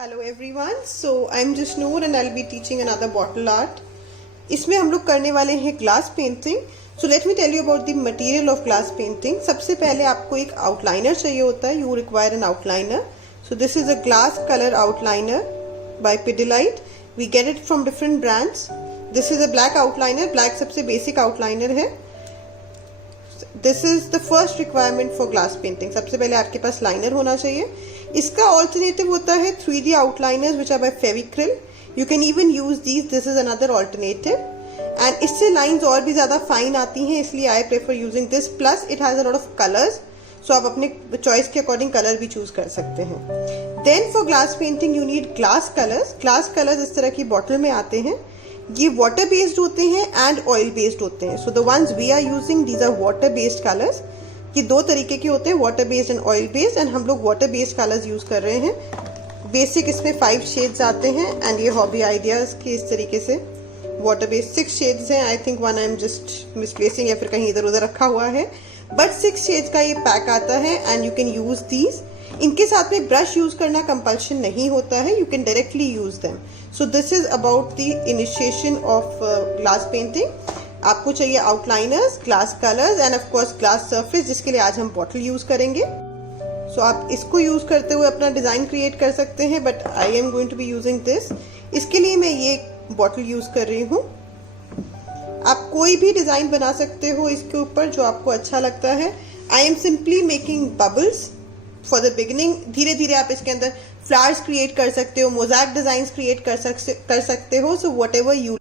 Hello everyone, so I'm Jasnoor and I'll be teaching another bottle art. इसमें हम लोग करने वाले हैं glass painting. So let me tell you about the material of glass painting. सबसे पहले आपको एक आउटलाइनर चाहिए होता है. You require an outliner. So this is a glass color outliner by Pidilite. We get it from different brands. This is a black outliner. Black सबसे basic outliner है. This is the first requirement for glass painting. सबसे पहले आपके पास liner होना चाहिए. इसका alternative होता है 3D outliners which are by Fevicryl. You can even use these. This is another alternative. And इससे lines और भी ज़्यादा फाइन आती हैं, इसलिए I prefer using this. Plus it has a lot of colors. So आप अपने चॉइस के अकॉर्डिंग कलर भी चूज कर सकते हैं. Then for glass painting you need glass colors. Glass colors इस तरह की बॉटल में आते हैं. ये वाटर बेस्ड होते हैं एंड ऑयल बेस्ड होते हैं. So the ones we are using these are water based colours. ये दो तरीके के होते हैं, water based and oil based, and हम लोग वाटर बेस्ड कलर्स यूज कर रहे हैं. बेसिक इसमें 5 शेड्स आते हैं एंड ये हॉबी आइडियाज के इस तरीके से वाटर बेस्ड 6 शेड्स हैं. I think one I am just misplacing या फिर कहीं इधर उधर रखा हुआ है, बट 6 शेड्स का ये पैक आता है and you can use these. इनके साथ में ब्रश यूज करना कंपल्शन नहीं होता है, you can directly use them. So this is about the initiation of glass painting. आपको चाहिए outliers, glass colours end of course glass surface, जिसके लिए आज हम बॉटल यूज करेंगे. सो आप इसको यूज करते हुए अपना डिजाइन क्रिएट कर सकते हैं, but I am going to be using this. इसके लिए मैं ये बॉटल यूज कर रही हूँ. आप कोई भी डिजाइन बना सकते हो इसके ऊपर जो आपको अच्छा लगता है. I am simply making bubbles for the beginning. धीरे धीरे आप इसके अंदर फ्लावर्स क्रिएट कर सकते हो, मोज़ैक डिजाइंस क्रिएट कर सकते हो. So what ever you.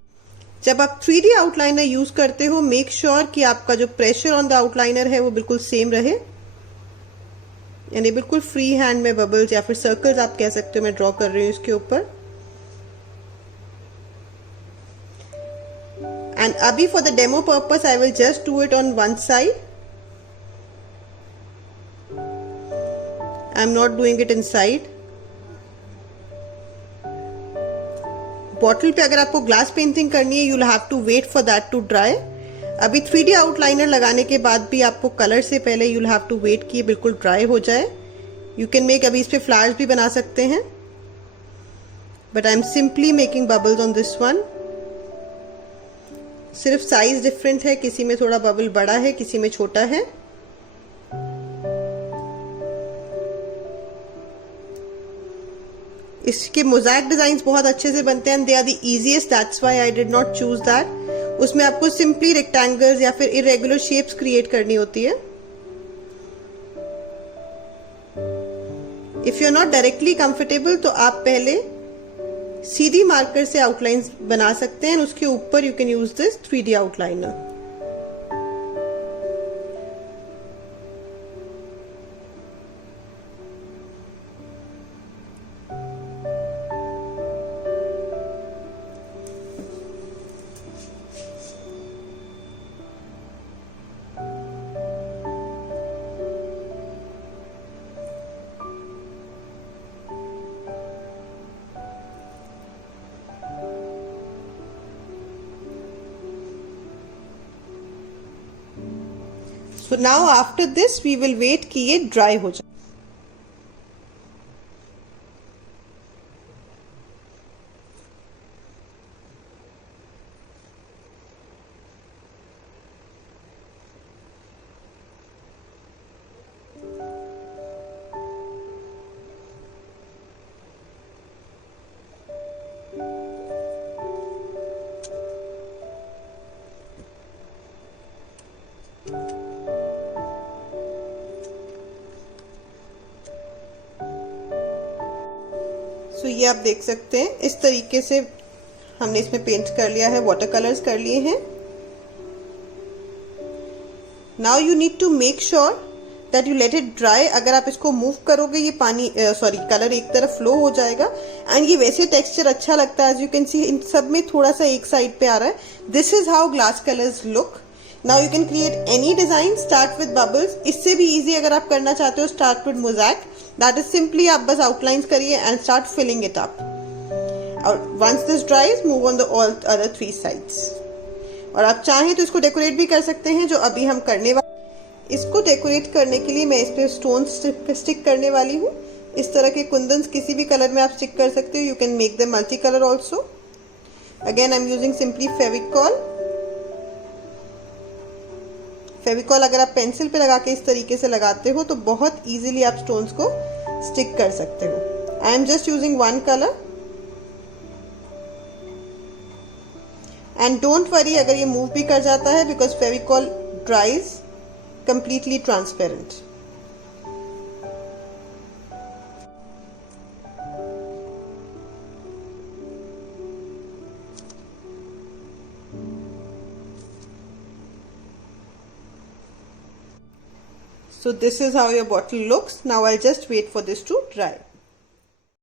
जब आप 3D आउटलाइनर यूज करते हो, मेक श्योर कि आपका जो प्रेशर ऑन द आउटलाइनर है वो बिल्कुल सेम रहे, यानी बिल्कुल फ्री हैंड में बबल्स या फिर सर्कल्स आप कह सकते हो मैं ड्रॉ कर रही हूँ इसके ऊपर. एंड अभी for the demo purpose I will just do it on one side. I am not doing it inside. Bottle पे अगर आपको ग्लास पेंटिंग करनी है, you will have to wait for that to dry. अभी 3D outliner लगाने के बाद भी आपको कलर से पहले you will have to wait कि ये बिल्कुल ड्राई हो जाए. यू कैन मेक, अभी इस पे फ्लावर्स भी बना सकते हैं, but I M simply making bubbles on this one. सिर्फ साइज डिफरेंट है, किसी में थोड़ा बबल बड़ा है, किसी में छोटा है. इसके मोज़ैक डिजाइन्स बहुत अच्छे से बनते हैं. They are the easiest, that's why I did not choose that. उसमें आपको सिंपली रेक्टेंगल्स या फिर इरेगुलर शेप्स क्रिएट करनी होती है. If you are not directly comfortable तो आप पहले सीधी मार्कर से आउटलाइंस बना सकते हैं, उसके ऊपर you can use this 3D outliner. So now after this we will wait कि ये ड्राई हो जाए. सो ये आप देख सकते हैं इस तरीके से हमने इसमें पेंट कर लिया है, वाटर कलर्स कर लिए हैं. Now you need to make sure that you let it dry. अगर आप इसको मूव करोगे ये पानी कलर एक तरफ फ्लो हो जाएगा. एंड ये वैसे टेक्सचर अच्छा लगता है. एज यू कैन सी इन सब में थोड़ा सा एक साइड पे आ रहा है. This is how glass colours look. Now you can create any design. Start with bubbles. इससे भी इजी अगर आप करना चाहते हो, start with mosaic. That is simply आप बस आउटलाइंस करिए and start filling it up. और once this dries move on the all other 3 sides. और आप चाहें तो इसको डेकोरेट भी कर सकते हैं, जो अभी हम करने वाले. इसको डेकोरेट करने के लिए मैं इस पे स्टोन स्टिक करने वाली हूँ. इस तरह के कुंदन्स किसी भी कलर में आप स्टिक कर सकते हो. You can make them multi colour also. Again I am using simply Fevicol. Fevicol अगर आप पेंसिल पे लगा के इस तरीके से लगाते हो तो बहुत इजीली आप स्टोन्स को स्टिक कर सकते हो. I am just using one colour. And don't worry अगर ये मूव भी कर जाता है, because Fevicol ड्राइज completely transparent. So this is how your bottle looks. Now I'll just wait for this to dry.